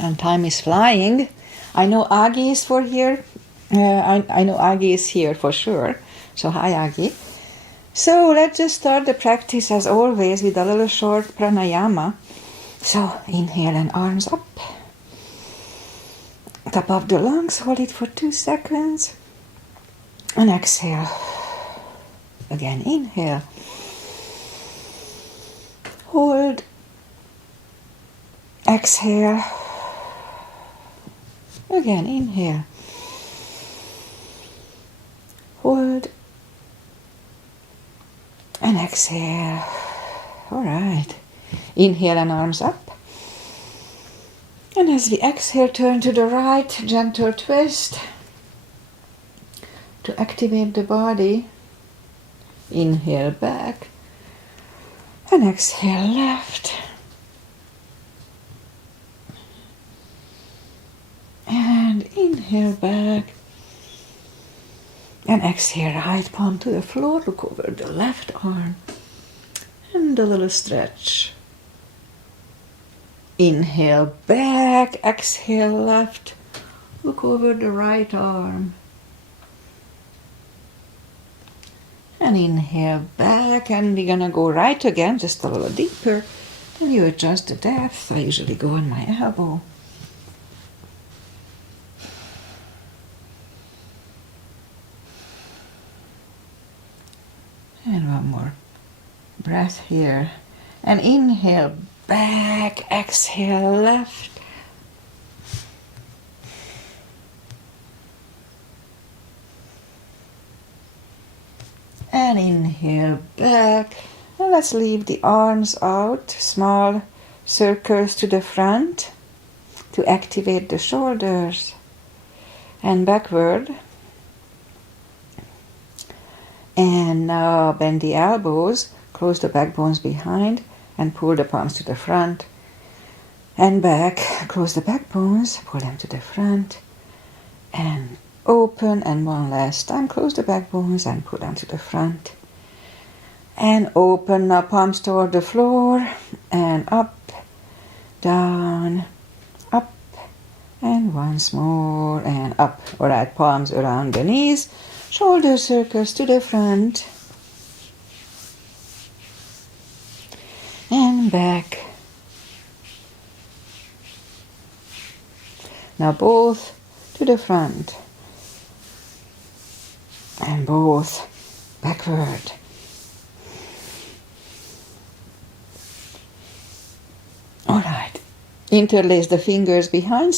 And time is flying. I know Agi is for here. I know Agi is here for sure. So hi Agi. So let's just start the practice as always with a little short pranayama. So inhale and arms up. Top of the lungs, hold it for 2 seconds. And exhale. Again, inhale. Hold. Exhale. Again, inhale. Hold. And exhale. All right. Inhale and arms up. And as we exhale, turn to the right, gentle twist to activate the body. Inhale back. And exhale left. And inhale back. And exhale, right palm to the floor. Look over the left arm. And a little stretch. Inhale back. Exhale left. Look over the right arm. And inhale back. And we're gonna go right again, just a little deeper. And you adjust the depth. I usually go on my elbow. And one more breath here. And inhale back, exhale left. And inhale back. And let's leave the arms out, small circles to the front to activate the shoulders. And backward. And now bend the elbows, close the backbones behind, and pull the palms to the front. And back, close the backbones, pull them to the front. And open, and one last time, close the backbones and pull them to the front. And open, now palms toward the floor, and up, down, up, and once more, and up. All right, palms around the knees. Shoulder circles to the front. And back. Now both to the front. And both backward. All right. Interlace the fingers behind.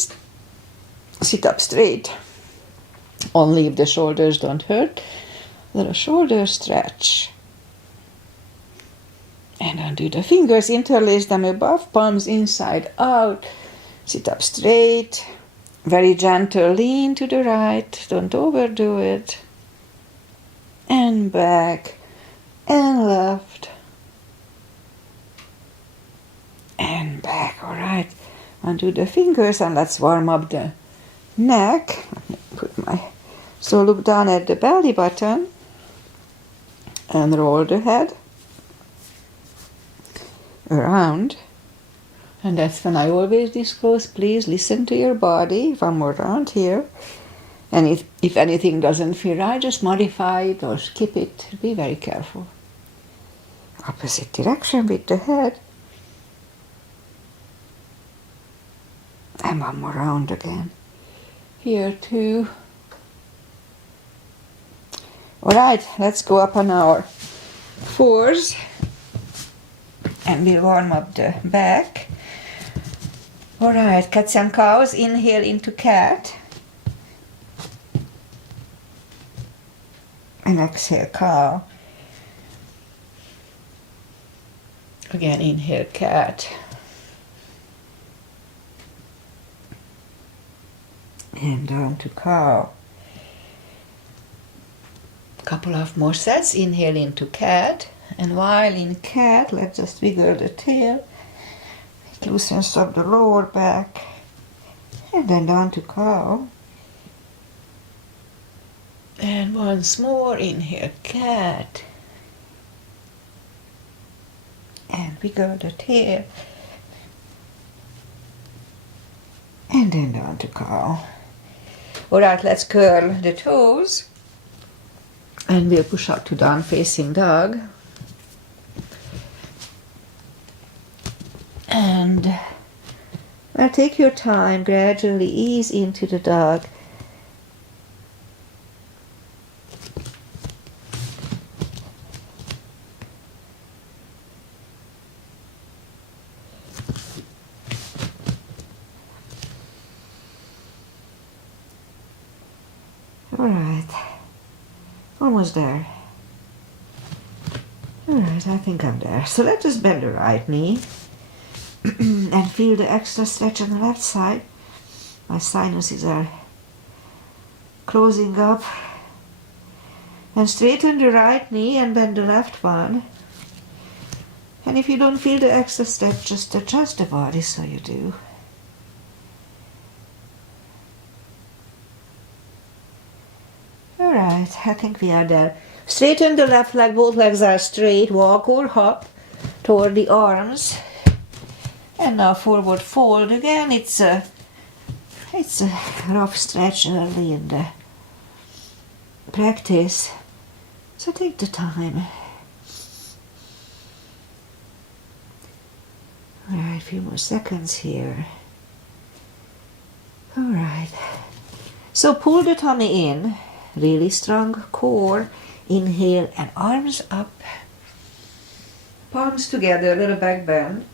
Sit up straight. Only if the shoulders don't hurt. Little shoulder stretch. And undo the fingers, interlace them above, palms inside out. Sit up straight. Very gentle, lean to the right. Don't overdo it. And back. And left. And back. All right. Undo the fingers and let's warm up the neck. Let me put my... So look down at the belly button and roll the head around. And that's when I always disclose, please listen to your body. One more round here. And if anything doesn't feel right, just modify it or skip it. Be very careful. Opposite direction with the head. And one more round again. Here too. All right, let's go up on our fours. And we'll warm up the back. All right, cats and cows. Inhale into cat. And exhale, cow. Again, inhale, cat. And down to cow. Couple of more sets. Inhale into cat. And while in cat, let's just wiggle the tail. It loosens up the lower back. And then down to cow. And once more, inhale, cat. And wiggle the tail. And then down to cow. Alright, let's curl the toes. And we'll push up to down facing dog. And well, take your time, gradually ease into the dog. Alright, almost there. Alright, I think I'm there. So let's just bend the right knee and feel the extra stretch on the left side. My sinuses are closing up. And straighten the right knee and bend the left one. And if you don't feel the extra stretch, just adjust the body so you do. Alright, I think we are there. Straighten the left leg, both legs are straight. Walk or hop toward the arms. And now forward fold again. It's a rough stretch early in the practice. So take the time. Alright, a few more seconds here. Alright. So pull the tummy in. Really strong core. Inhale and arms up. Palms together, a little back bend.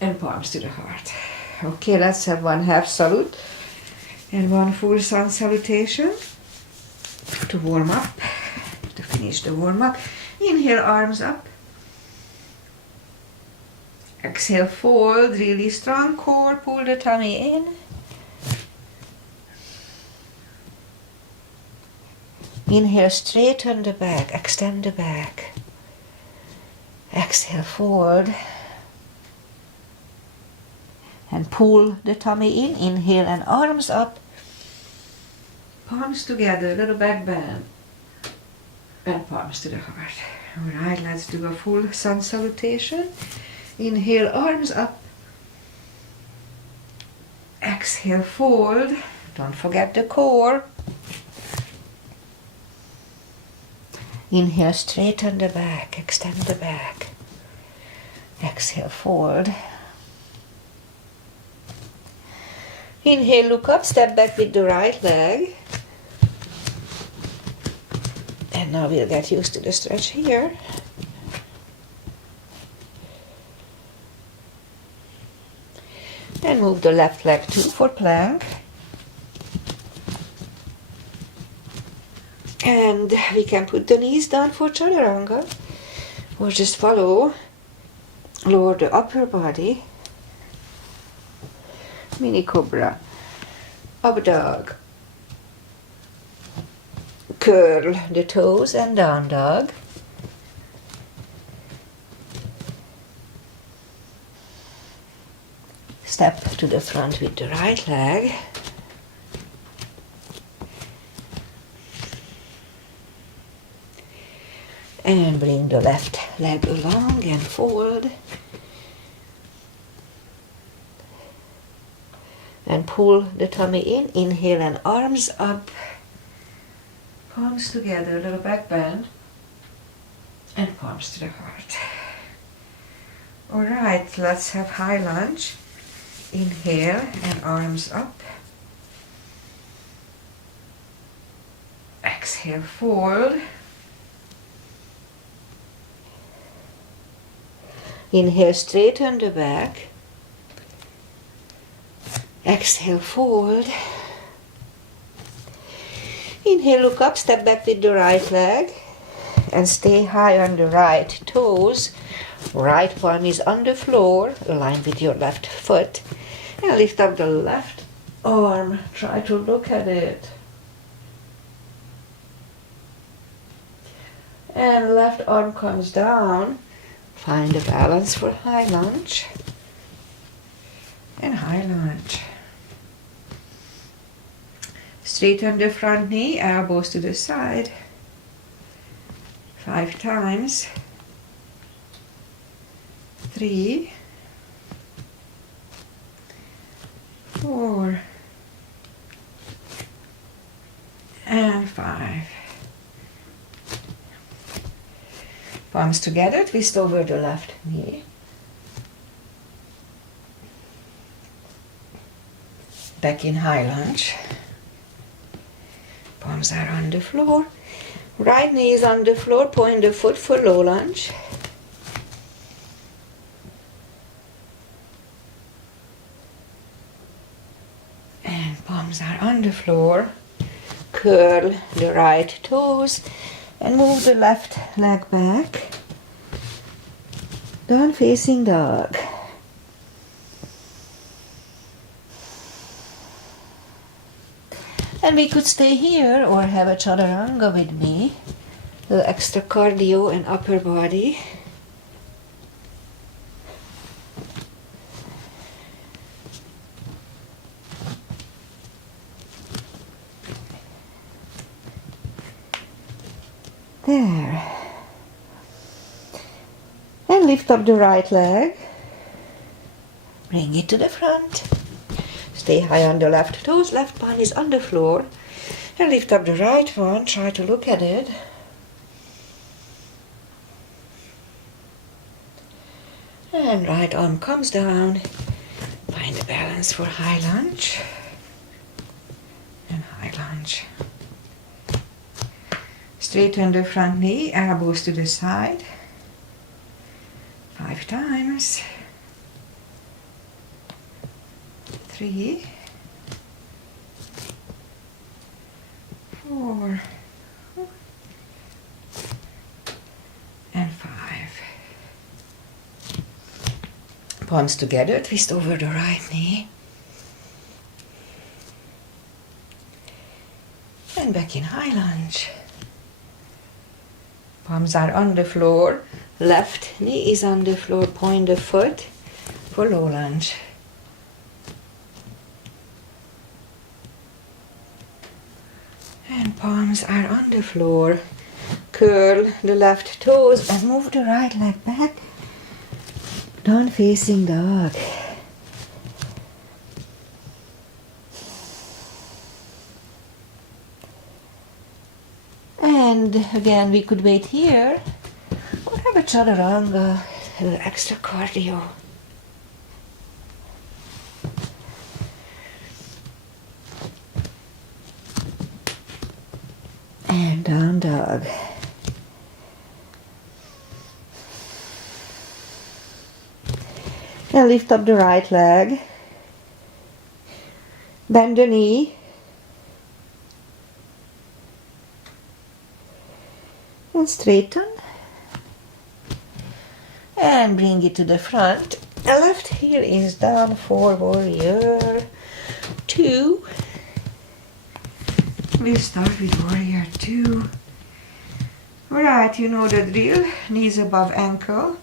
And palms to the heart. Okay, let's have one half salute and one full sun salutation to warm up, to finish the warm up. Inhale, arms up. Exhale, fold, really strong core, pull the tummy in. Inhale, straighten the back, extend the back. Exhale, fold. And pull the tummy in. Inhale and arms up. Palms together, a little back bend. And palms to the heart. Alright, let's do a full sun salutation. Inhale, arms up. Exhale, fold. Don't forget the core. Inhale, straighten the back, extend the back. Exhale, fold. Inhale, look up, step back with the right leg. And now we'll get used to the stretch here. And move the left leg too for plank. And we can put the knees down for chaturanga. Or just follow, lower the upper body. Mini cobra, up dog, curl the toes and down dog. Step to the front with the right leg. And bring the left leg along and forward. And pull the tummy in. Inhale and arms up. Palms together, a little back bend. And palms to the heart. Alright, let's have high lunge. Inhale and arms up. Exhale, fold. Inhale, straighten the back. Exhale, fold. Inhale, look up, step back with the right leg. And stay high on the right toes. Right palm is on the floor, aligned with your left foot. And lift up the left arm. Try to look at it. And left arm comes down. Find a balance for high lunge. And high lunge. Straighten the front knee, elbows to the side. 5 times. 3. Palms together, twist over the left knee. Back in high lunge. Palms are on the floor. Right knee is on the floor, point the foot for low lunge. And palms are on the floor. Curl the right toes and move the left leg back. Down facing dog. And we could stay here or have a chaturanga with me. A little extra cardio and upper body. There. And lift up the right leg. Bring it to the front. Stay high on the left toes, left palm is on the floor. And lift up the right one, try to look at it. And right arm comes down. Find the balance for high lunge. And high lunge. Straighten the front knee, elbows to the side. 5 times. 3, 4, and 5. Palms together, twist over the right knee. And back in high lunge. Palms are on the floor. Left knee is on the floor, point the foot for low lunge. And palms are on the floor. Curl the left toes and move the right leg back. Down facing dog. And again, we could wait here or have a chaturanga, a little extra cardio. And down dog. And lift up the right leg. Bend the knee. And straighten. And bring it to the front. The left heel is down for warrior 2. We start with warrior 2. Alright, you know the drill. Knees above ankle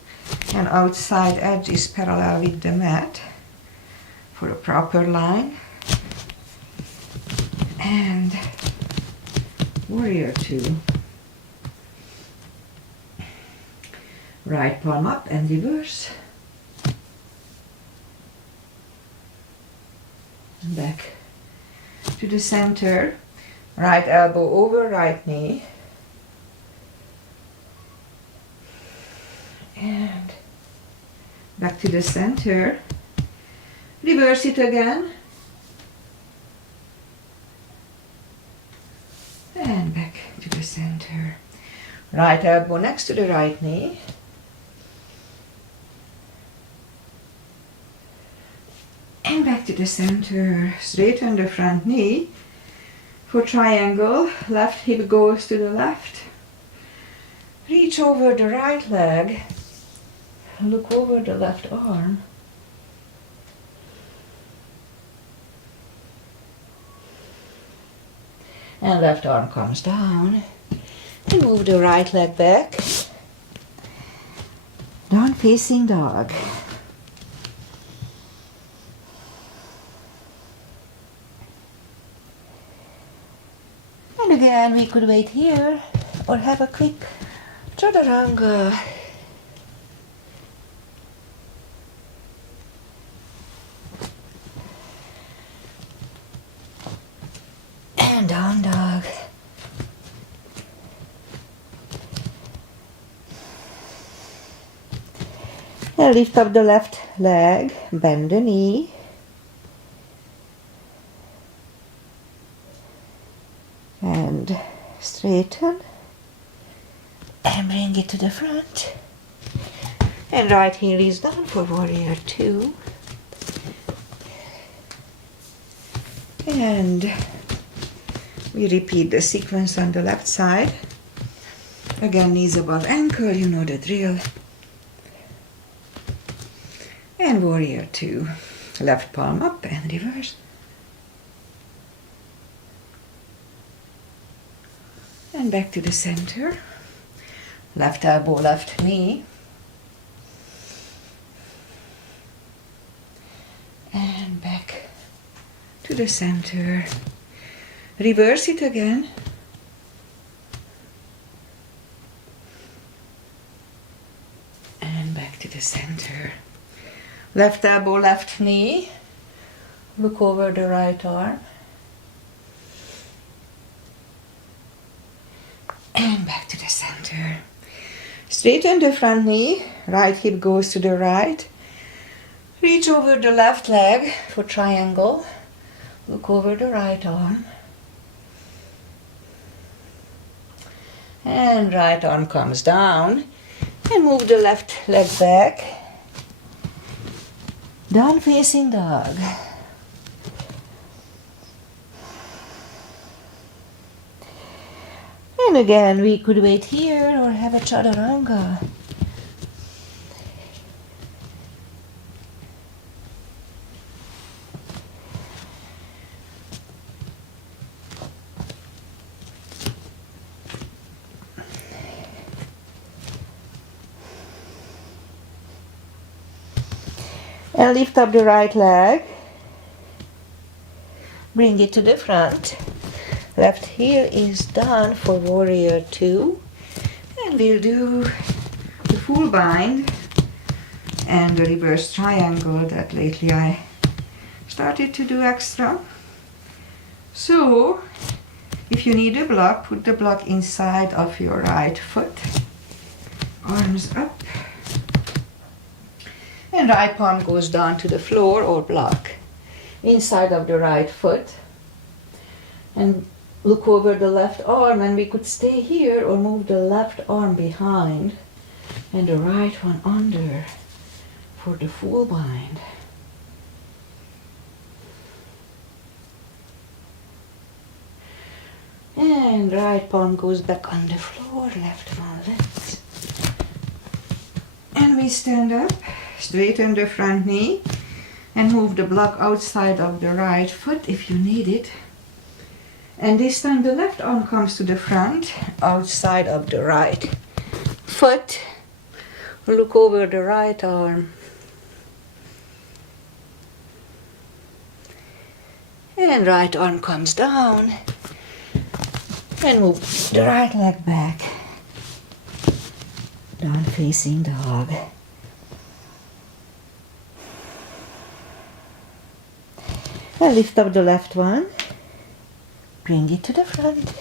and outside edge is parallel with the mat for a proper line. And warrior 2. Right palm up and reverse. And back to the center. Right elbow over right knee. And back to the center. Reverse it again. And back to the center. Right elbow next to the right knee. And back to the center. Straighten the front knee. For triangle, left hip goes to the left. Reach over the right leg. Look over the left arm. And left arm comes down. And move the right leg back. Down facing dog. And again, we could wait here or have a quick chaturanga. And down dog. And lift up the left leg, bend the knee. And straighten. And bring it to the front. And right heel is down for warrior 2. And we repeat the sequence on the left side. Again, knees above ankle, you know the drill. And warrior 2. Left palm up and reverse. And back to the center. Left elbow, left knee. And back to the center. Reverse it again. And back to the center. Left elbow, left knee. Look over the right arm. And back to the center. Straighten the front knee. Right hip goes to the right. Reach over the left leg for triangle. Look over the right arm. And right arm comes down. And move the left leg back. Down facing dog. And again, we could wait here or have a chaturanga. And lift up the right leg. Bring it to the front. Left heel is done for warrior 2. And we'll do the full bind and the reverse triangle that lately I started to do extra. So, if you need a block, put the block inside of your right foot. Arms up. And right palm goes down to the floor or block. Inside of the right foot. And look over the left arm, and we could stay here or move the left arm behind and the right one under for the full bind. And right palm goes back on the floor, left one lifts. And we stand up, straighten the front knee, and move the block outside of the right foot if you need it. And this time the left arm comes to the front, outside of the right foot. Look over the right arm. And right arm comes down. And move the right leg back. Down facing dog. And lift up the left one. Bring it to the front.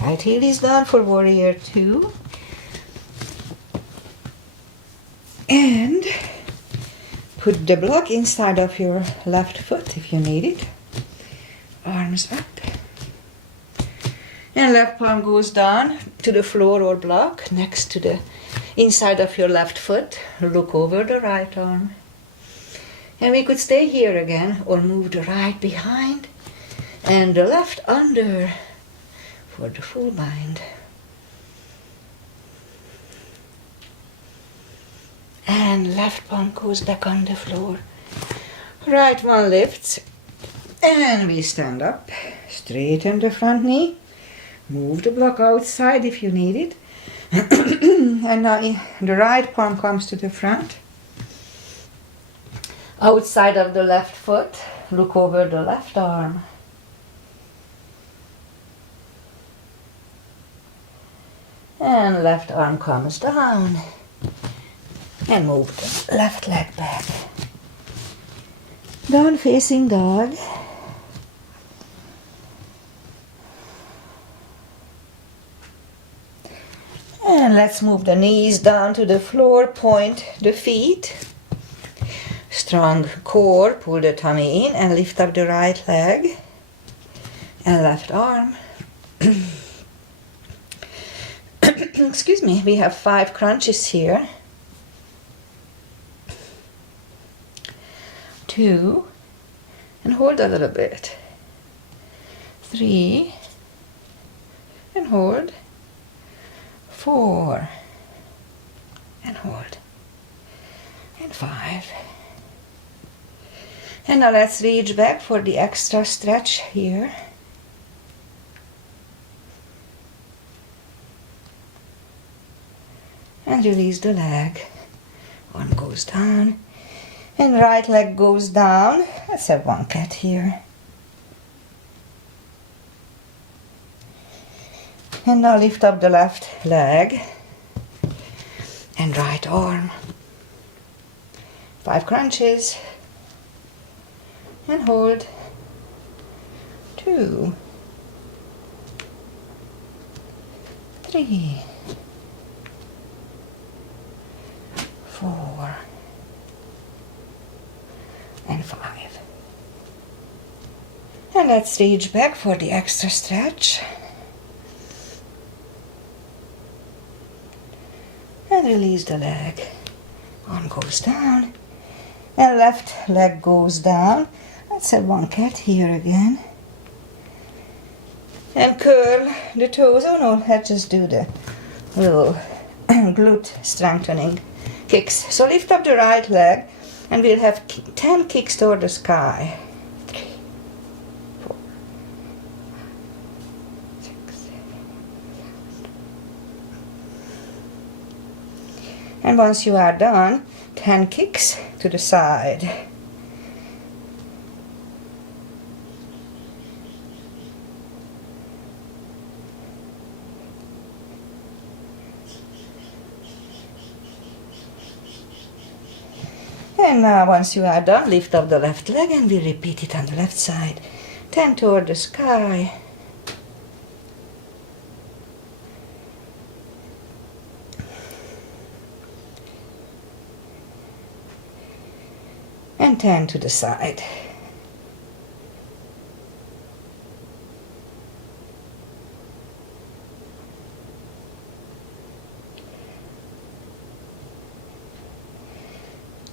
Right heel is down for warrior 2. And put the block inside of your left foot if you need it. Arms up. And left palm goes down to the floor or block next to the inside of your left foot. Look over the right arm. And we could stay here again or move the right behind and the left under for the full bind. And left palm goes back on the floor. Right one lifts. And we stand up. Straighten the front knee. Move the block outside if you need it. And now the right palm comes to the front. Outside of the left foot. Look over the left arm. And left arm comes down. And move the left leg back. Down facing dog. And let's move the knees down to the floor, point the feet. Strong core, pull the tummy in and lift up the right leg and left arm. Excuse me, we have 5 crunches here. 2, and hold a little bit. 3, and hold. 4, and hold. And 5. And now let's reach back for the extra stretch here. And release the leg. One goes down. And right leg goes down. Let's have one cat here. And now lift up the left leg. And right arm. 5 crunches. And hold. 2, 3, 4, and 5. And let's reach back for the extra stretch. And release the leg. Arm goes down. And left leg goes down. Let's have one cat here again. And curl the toes. Oh no, let's just do the little glute strengthening kicks. So lift up the right leg and we'll have 10 kicks toward the sky. 3, 4, 6, 7, 8. And once you are done, 10 kicks to the side. And now once you are done, lift up the left leg and we repeat it on the left side. 10 toward the sky. And 10 to the side.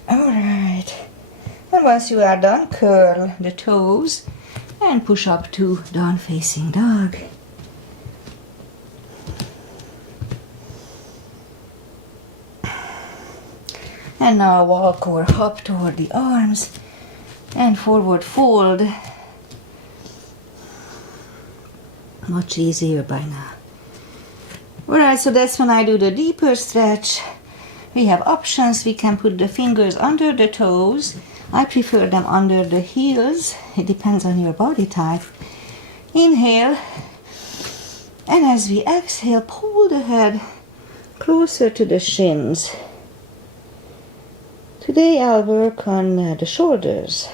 Alright, and once you are done, curl the toes and push up to down facing dog. And now walk or hop toward the arms and forward fold. Much easier by now. Alright, so that's when I do the deeper stretch. We have options. We can put the fingers under the toes. I prefer them under the heels. It depends on your body type. Inhale. And as we exhale, pull the head closer to the shins. Today I'll work on the shoulders.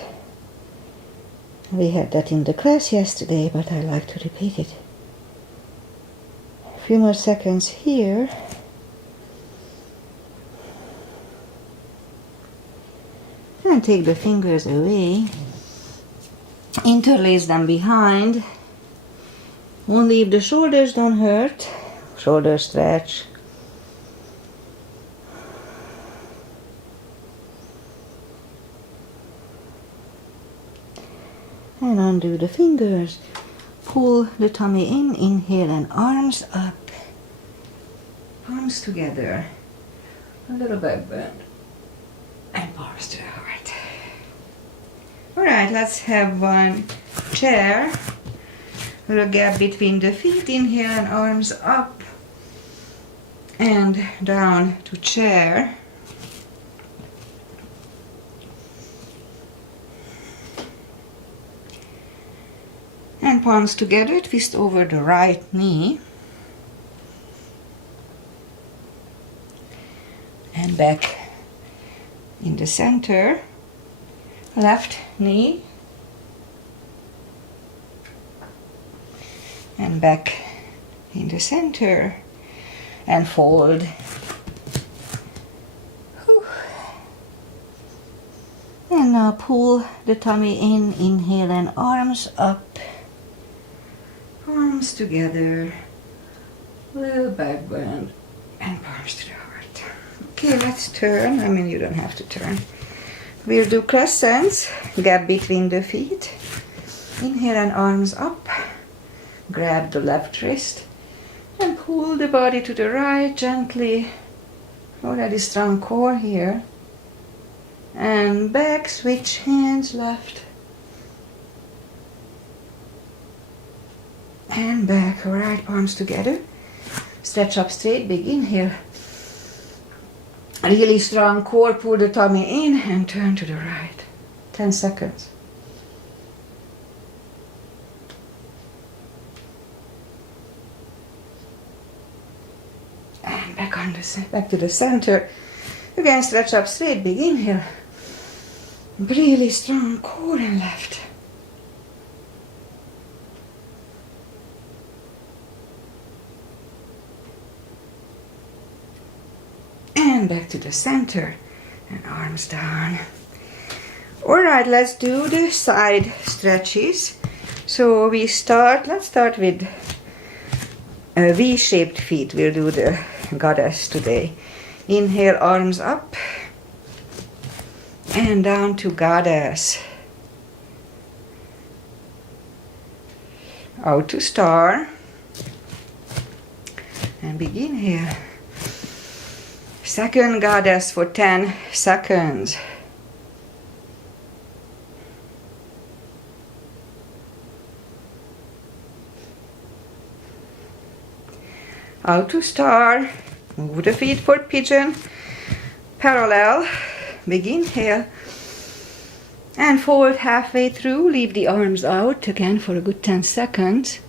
We had that in the class yesterday, but I like to repeat it. A few more seconds here. And take the fingers away. Interlace them behind. Only if the shoulders don't hurt. Shoulder stretch. And undo the fingers. Pull the tummy in. Inhale and arms up. Palms together. A little back bend. And palms to the heart. Alright, let's have one chair. A little gap between the feet. Inhale and arms up. And down to chair. And palms together, twist over the right knee. And back in the center. Left knee. And back in the center. and fold. And now pull the tummy in, inhale, and arms up, arms together, little back bend, and palms to the heart. Okay, let's turn. I mean, you don't have to turn. We'll do crescents, gap between the feet. Inhale and arms up. Grab the left wrist and pull the body to the right gently. Already strong core here. And back, switch hands, left. And back, right palms together. Stretch up straight, big inhale. Really strong core, pull the tummy in and turn to the right. 10 seconds. And back to the center. Again, stretch up straight, big inhale. Really strong core and left. And back to the center and arms down. Alright, let's do the side stretches. So let's start with V-shaped feet. We'll do the goddess today. Inhale, arms up and down to goddess. Out to star. And begin here. Second goddess for 10 seconds. Out to star. Move the feet for pigeon. Parallel. Big inhale. And fold halfway through. Leave the arms out again for a good 10 seconds.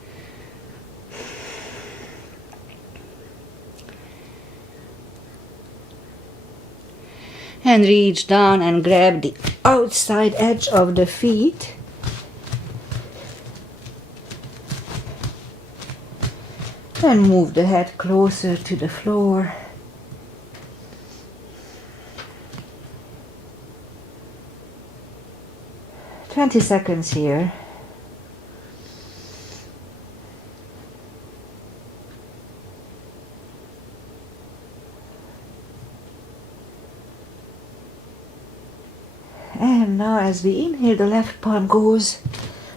And reach down and grab the outside edge of the feet. And move the head closer to the floor. "20 seconds here. And now as we inhale, the left palm goes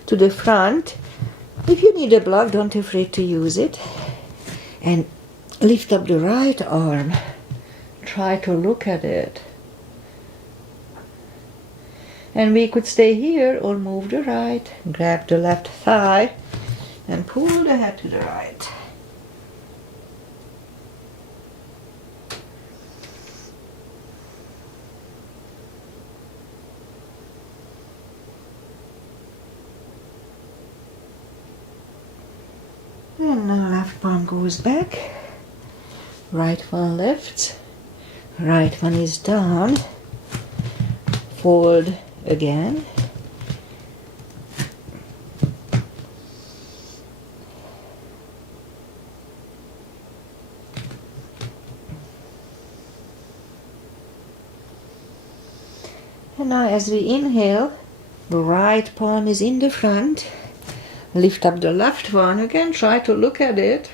to the front. If you need a block, don't be afraid to use it. And lift up the right arm. Try to look at it. And we could stay here or move the right. Grab the left thigh and pull the head to the right. And now left palm goes back, right one lifts, right one is down, fold again, and now as we inhale, the right palm is in the front. Lift up the left one again, try to look at it.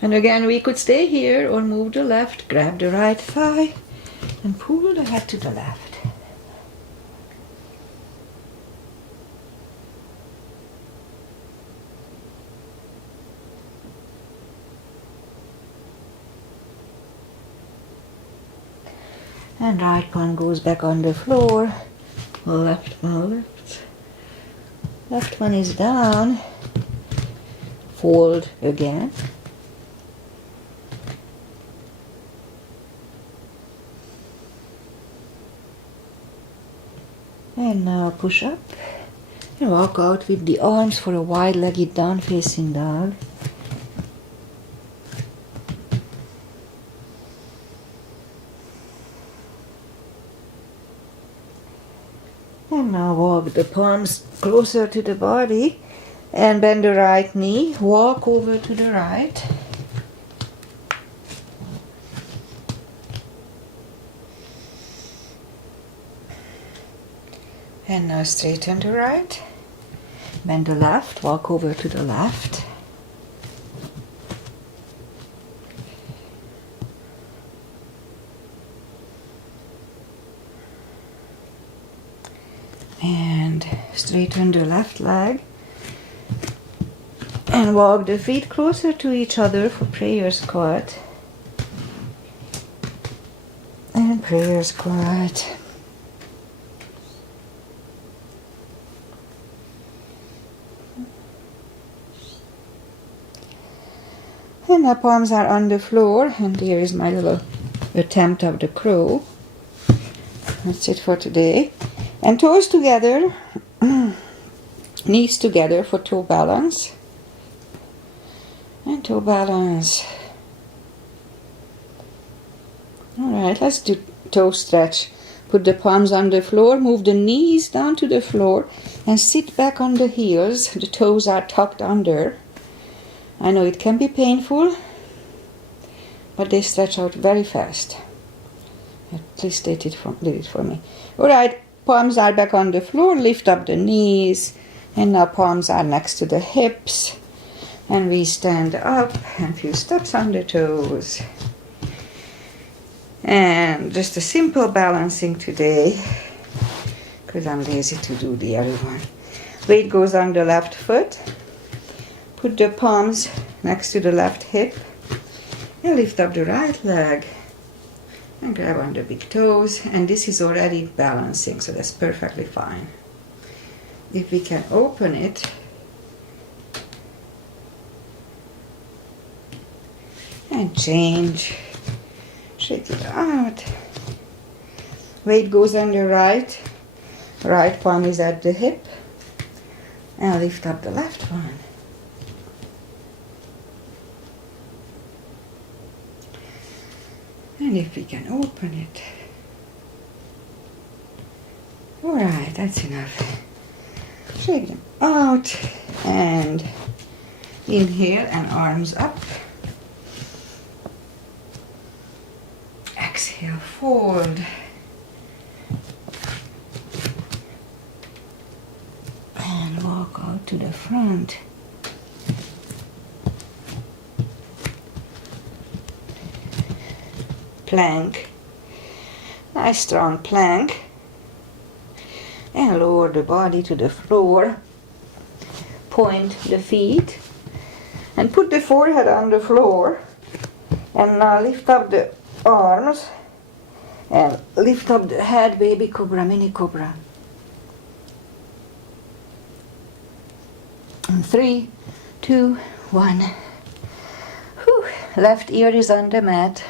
And again, we could stay here or move the left, grab the right thigh and pull the head to the left. And right palm goes back on the floor, left one lifts. Left one is down, fold again. And now push up and walk out with the arms for a wide-legged down-facing dog. And now walk the palms closer to the body and bend the right knee. Walk over to the right. And now straighten the right. Bend the left, walk over to the left. And straighten the left leg. And walk the feet closer to each other for prayer squat. And prayer squat. And my palms are on the floor, and here is my little attempt of the crow. That's it for today. And toes together, knees together for toe balance. And toe balance. Alright, let's do toe stretch. Put the palms on the floor, move the knees down to the floor, and sit back on the heels. The toes are tucked under. I know it can be painful, but they stretch out very fast. At least they did it for me. Alright, palms are back on the floor, lift up the knees, and now palms are next to the hips. And we stand up, and a few steps on the toes. And just a simple balancing today, because I'm lazy to do the other one. Weight goes on the left foot. Put the palms next to the left hip and lift up the right leg and grab on the big toes, and this is already balancing, so that's perfectly fine. If we can open it and change, shake it out. Weight goes on the right palm is at the hip, and lift up the left one. And if we can open it. Alright, that's enough. Shake them out and inhale and arms up. Exhale, fold. And walk out to the front. Plank, nice strong plank, and lower the body to the floor, point the feet, and put the forehead on the floor, and now lift up the arms, and lift up the head, baby cobra, mini cobra. And 3, 2, 1. Whew. Left ear is on the mat.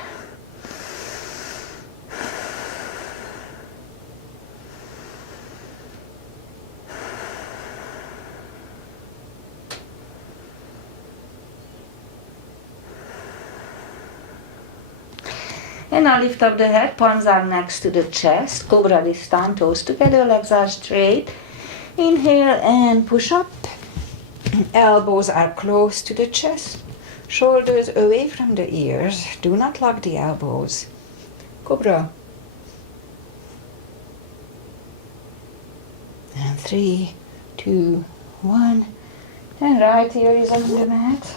And now lift up the head, palms are next to the chest, cobra this time, toes together, legs are straight. Inhale and push up. Elbows are close to the chest, shoulders away from the ears. Do not lock the elbows. Cobra. And 3, 2, 1. And right ear is on the mat.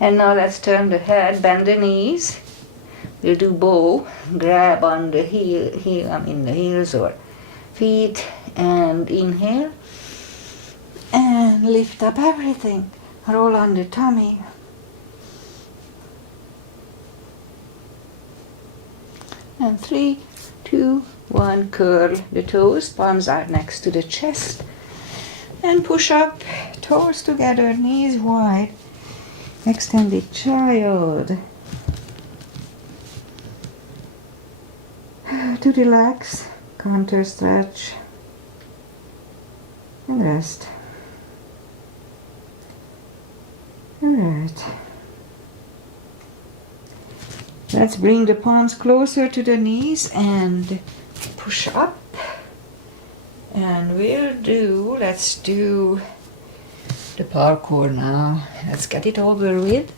And now let's turn the head, bend the knees. We'll do bow, grab on the the heels or feet, and inhale. And lift up everything. Roll on the tummy. And 3, 2, 1, curl the toes. Palms are next to the chest. And push up, toes together, knees wide. Extended child. To relax, counter stretch, and rest. Alright. Let's bring the palms closer to the knees and push up And let's do the parkour now. Let's get it over with.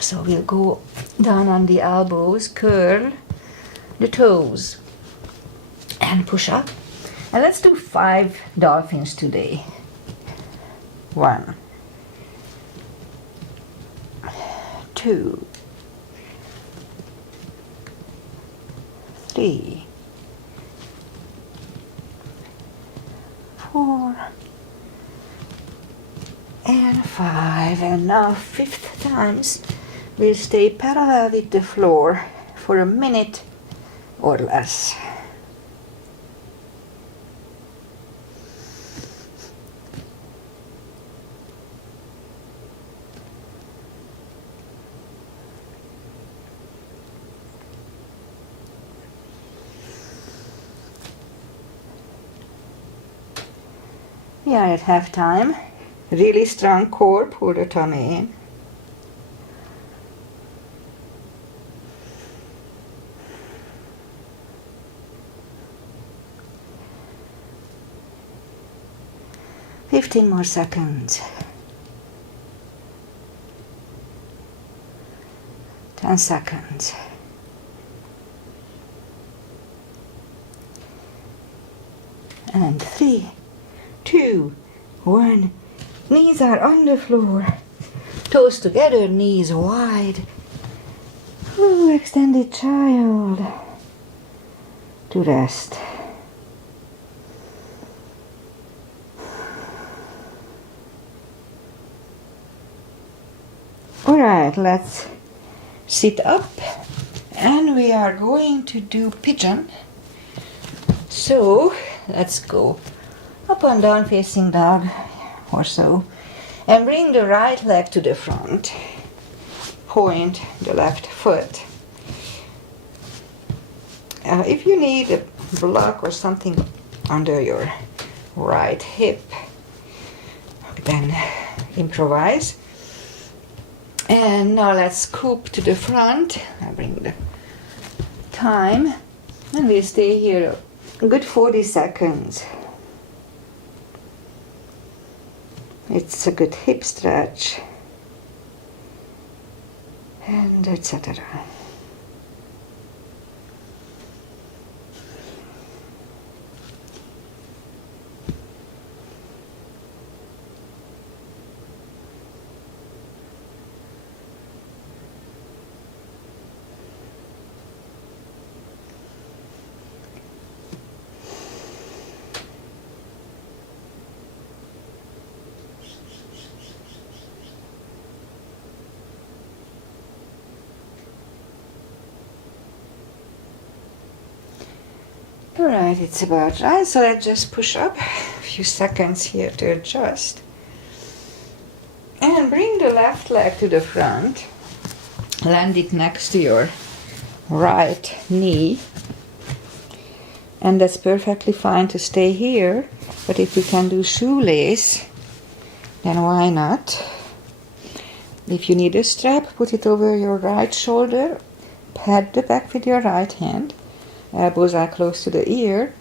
So we'll go down on the elbows, curl the toes, and push up. And let's do 5 dolphins today. 1, 2, 3, 4, and 5. And now 5th times we'll stay parallel with the floor for a minute or less. We are at half time. Really strong core, pull the tummy in. Fifteen more seconds. 10 seconds. And 3, 2, 1. Knees are on the floor. Toes together, knees wide. Ooh, extended child. To rest. Alright, let's sit up. And we are going to do pigeon. So, let's go up and down facing dog or so. And bring the right leg to the front. Point the left foot. If you need a block or something under your right hip, then improvise. And now let's scoop to the front. I bring the time. And we stay here a good 40 seconds. It's a good hip stretch, and etc. Alright, it's about right, so let's just push up a few seconds here to adjust. And bring the left leg to the front. Land it next to your right knee. And that's perfectly fine to stay here, but if you can do shoelace, then why not? If you need a strap, put it over your right shoulder, pat the back with your right hand. Elbows are close to the ear.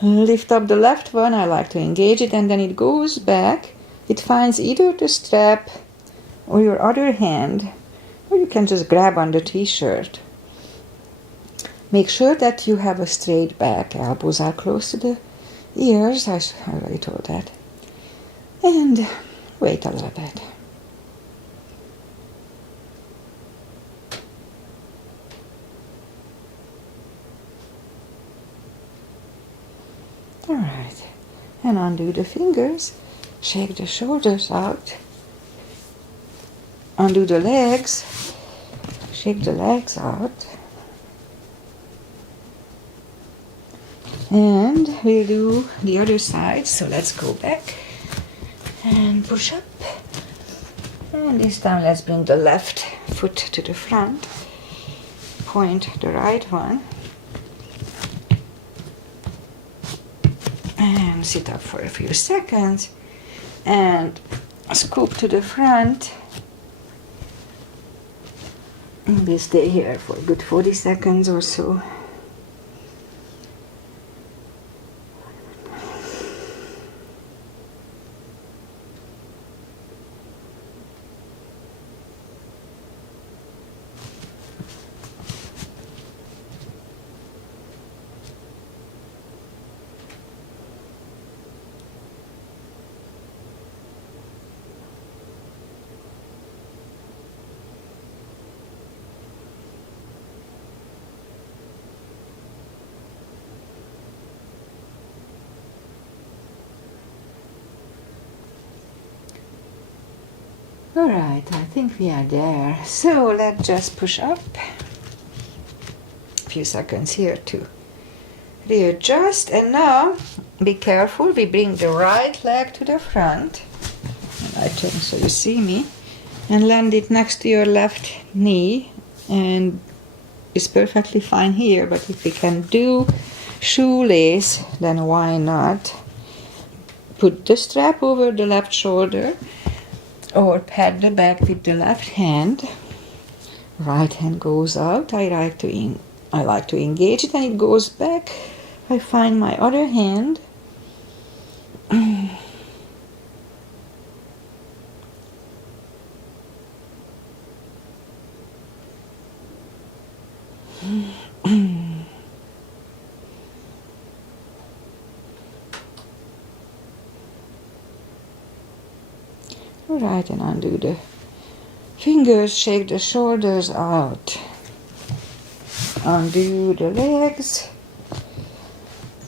Lift up the left one, I like to engage it, and then it goes back. It finds either the strap or your other hand, or you can just grab on the t-shirt. Make sure that you have a straight back. Elbows are close to the ears, I already told that. And wait a little bit. Alright, and undo the fingers, shake the shoulders out, undo the legs, shake the legs out, and we'll do the other side. So let's go back and push up, and this time let's bring the left foot to the front, point the right one, and sit up for a few seconds and scoop to the front, and we stay here for a good 40 seconds or so. Alright, I think we are there. So let's just push up. A few seconds here to readjust. And now, be careful, we bring the right leg to the front. I turn so you see me. And land it next to your left knee. And it's perfectly fine here, but if we can do shoelace, then why not? Put the strap over the left shoulder or pat the back with the left hand. Right hand goes out. I like to engage it, and it goes back. I find my other hand. Alright, and undo the fingers, shake the shoulders out. Undo the legs,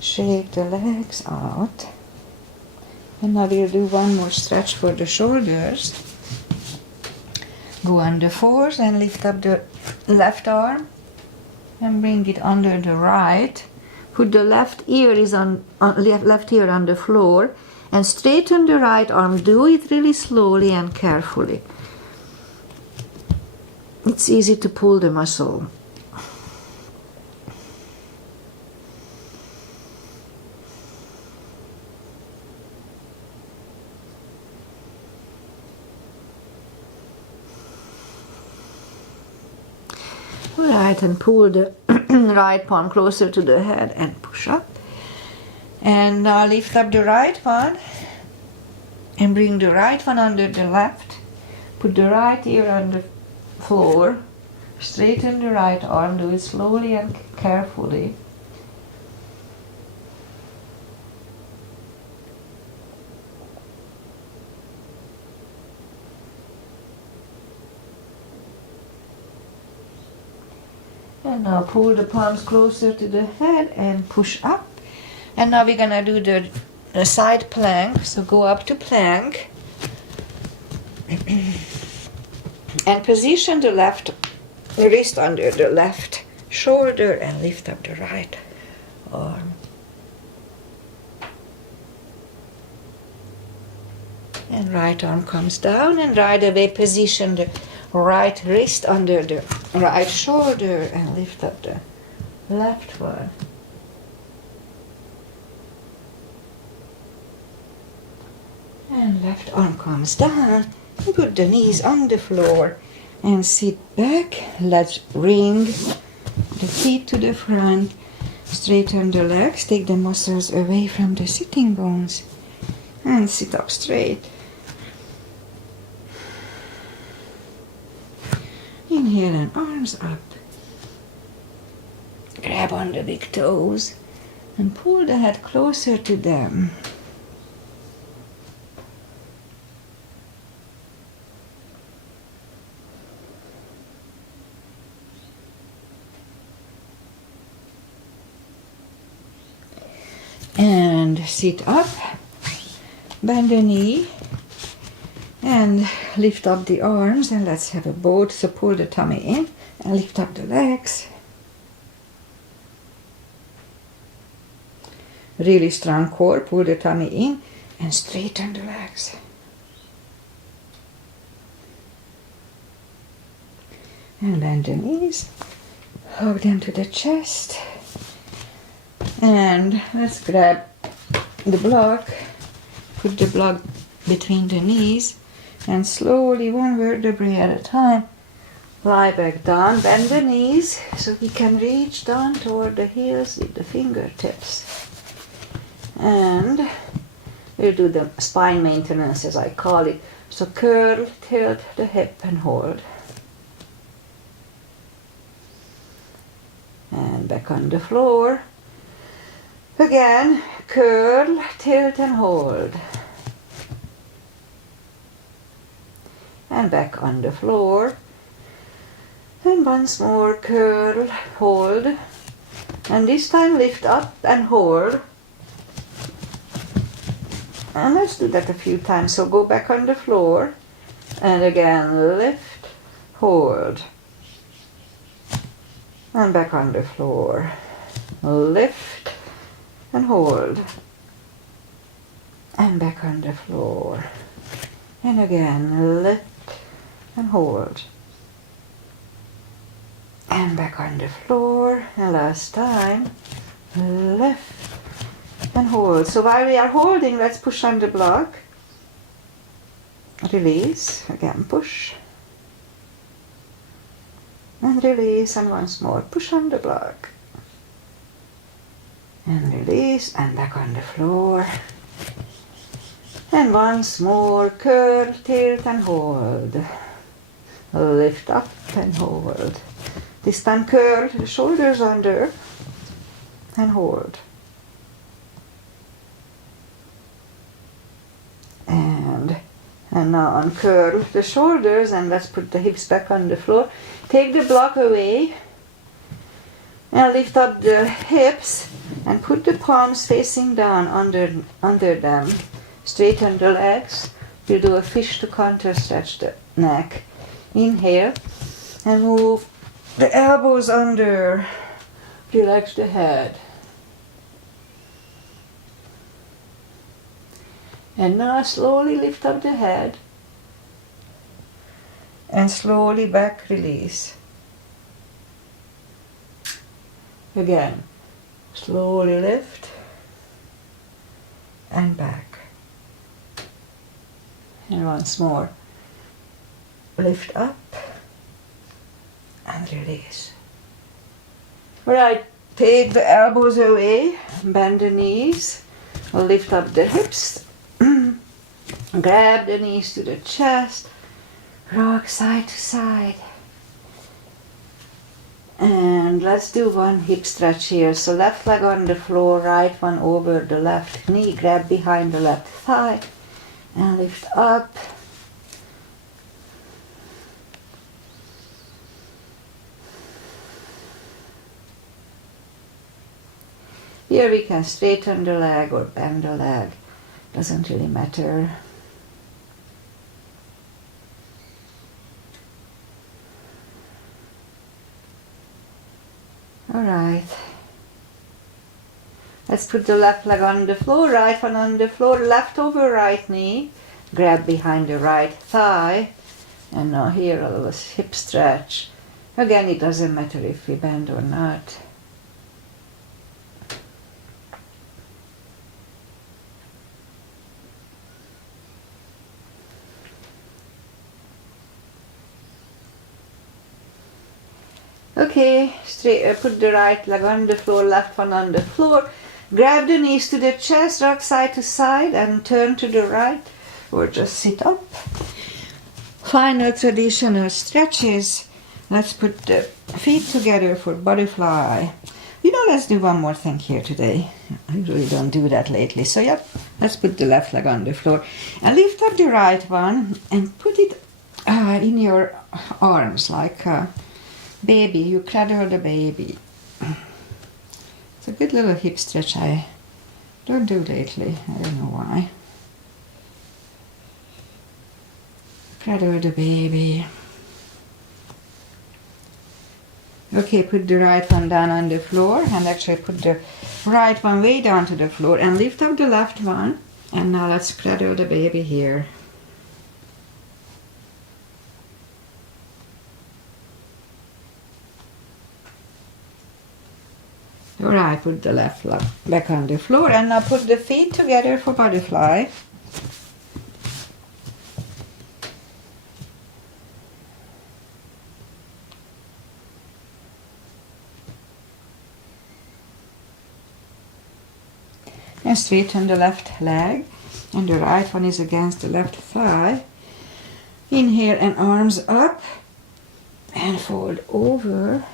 shake the legs out. And now we'll do one more stretch for the shoulders. Go on the fours and lift up the left arm and bring it under the right. Put the left ear left ear on the floor and straighten the right arm. Do it really slowly and carefully. It's easy to pull the muscle. Alright, and pull the right palm closer to the head and push up. And now lift up the right one and bring the right one under the left. Put the right ear on the floor. Straighten the right arm. Do it slowly and carefully. And now pull the palms closer to the head and push up. And now we're gonna do the side plank. So go up to plank. And position the left wrist under the left shoulder and lift up the right arm. And right arm comes down, and right away position the right wrist under the right shoulder and lift up the left one. And left arm comes down. And put the knees on the floor and sit back. Let's bring the feet to the front. Straighten the legs. Take the muscles away from the sitting bones. And sit up straight. Inhale and arms up. Grab on the big toes and pull the head closer to them. And sit up, bend the knee, and lift up the arms, and let's have a boat. So pull the tummy in and lift up the legs. Really strong core, pull the tummy in and straighten the legs. And bend the knees, hug them to the chest. And let's grab the block, put the block between the knees, and slowly, one vertebrae at a time, lie back down, bend the knees so we can reach down toward the heels with the fingertips. And we'll do the spine maintenance, as I call it. So curl, tilt the hip and hold. And back on the floor. Again, curl, tilt and hold. And back on the floor. And once more, curl, hold. And this time lift up and hold. And let's do that a few times. So go back on the floor. And again, lift, hold. And back on the floor. Lift and hold. And back on the floor. And again, lift and hold. And back on the floor. And last time, lift and hold. So while we are holding, let's push on the block. Release, again push. And release, and once more, push on the block. And release, and back on the floor. And once more, curl, tilt and hold. Lift up and hold. This time curl the shoulders under and hold. And now uncurl the shoulders and let's put the hips back on the floor. Take the block away and lift up the hips and put the palms facing down under them. Straighten the legs. We'll do a fish to counter stretch the neck. Inhale and move the elbows under. Relax the head. And now slowly lift up the head and slowly back release. Again, slowly lift and back. And once more, lift up and release. Alright, take the elbows away, bend the knees, lift up the hips. Grab the knees to the chest, rock side to side. And let's do one hip stretch here. So left leg on the floor, right one over the left knee, grab behind the left thigh and lift up. Here we can straighten the leg or bend the leg. Doesn't really matter. Alright. Let's put the left leg on the floor, right one on the floor, left over right knee. Grab behind the right thigh. And now here a little hip stretch. Again, it doesn't matter if we bend or not. Okay, put the right leg on the floor, left one on the floor. Grab the knees to the chest, rock side to side and turn to the right or just sit up. Final traditional stretches. Let's put the feet together for butterfly. Let's do one more thing here today. I really don't do that lately. So yep, let's put the left leg on the floor and lift up the right one and put it in your arms like baby. You cradle the baby. It's a good little hip stretch I don't do lately. I don't know why. Cradle the baby. Okay, put the right one down on the floor and actually put the right one way down to the floor and lift up the left one. And now let's cradle the baby here. Alright, put the left leg back on the floor and now put the feet together for butterfly. And straighten the left leg and the right one is against the left thigh. Inhale and arms up and fold over.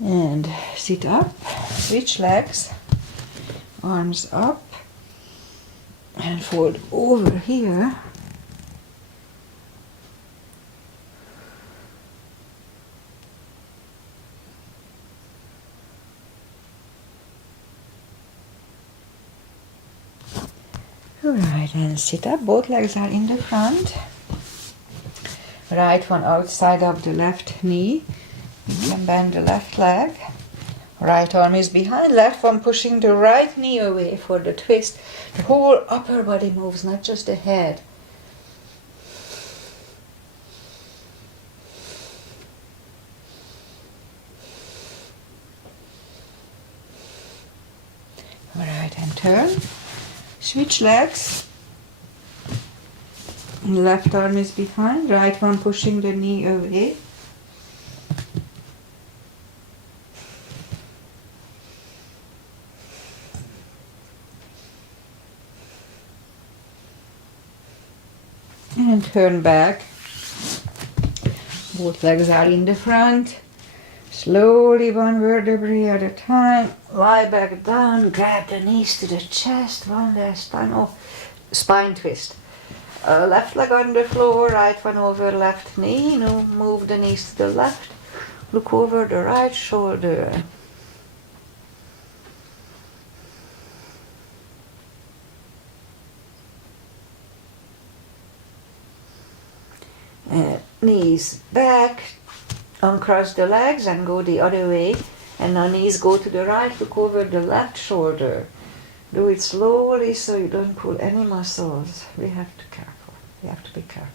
And sit up, switch legs, arms up and fold over here. Alright, and sit up. Both legs are in the front. Right one outside of the left knee. You can bend the left leg. Right arm is behind, left one pushing the right knee away for the twist. The whole upper body moves, not just the head. Alright, and turn. Switch legs. Left arm is behind, right one pushing the knee away. And turn back. Both legs are in the front. Slowly, one vertebrae at a time. Lie back down. Grab the knees to the chest. One last time. Oh, spine twist. Left leg on the floor. Right one over left knee. Move the knees to the left. Look over the right shoulder. Knees back, uncross the legs and go the other way, and now knees go to the right, look over the left shoulder. Do it slowly so you don't pull any muscles. We have to be careful.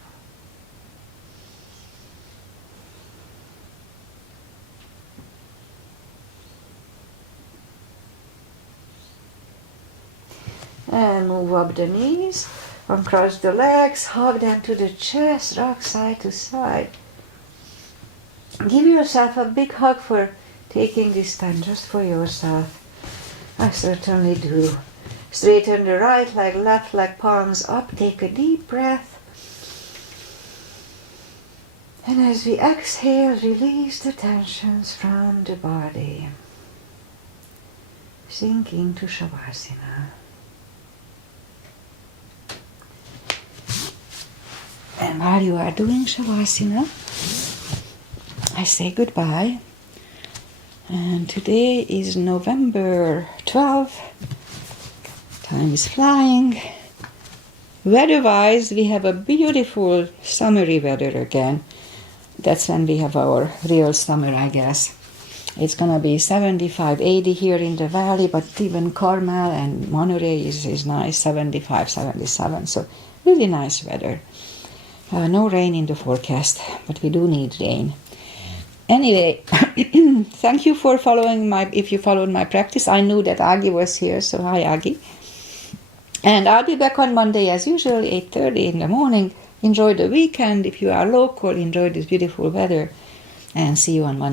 And move up the knees. Uncross the legs, hug them to the chest, rock side to side. Give yourself a big hug for taking this time just for yourself. I certainly do. Straighten the right leg, left leg, palms up. Take a deep breath. And as we exhale, release the tensions from the body. Sink into Shavasana. And while you are doing Shavasana, I say goodbye. And today is November 12th. Time is flying. Weather-wise, we have a beautiful summery weather again. That's when we have our real summer, I guess. It's going to be 75, 80 here in the valley, but even Carmel and Monterey is nice, 75, 77. So really nice weather. No rain in the forecast, but we do need rain. Anyway, thank you for following if you followed my practice. I knew that Agi was here, so hi Agi. And I'll be back on Monday as usual, 8:30 in the morning. Enjoy the weekend. If you are local, enjoy this beautiful weather. And see you on Monday.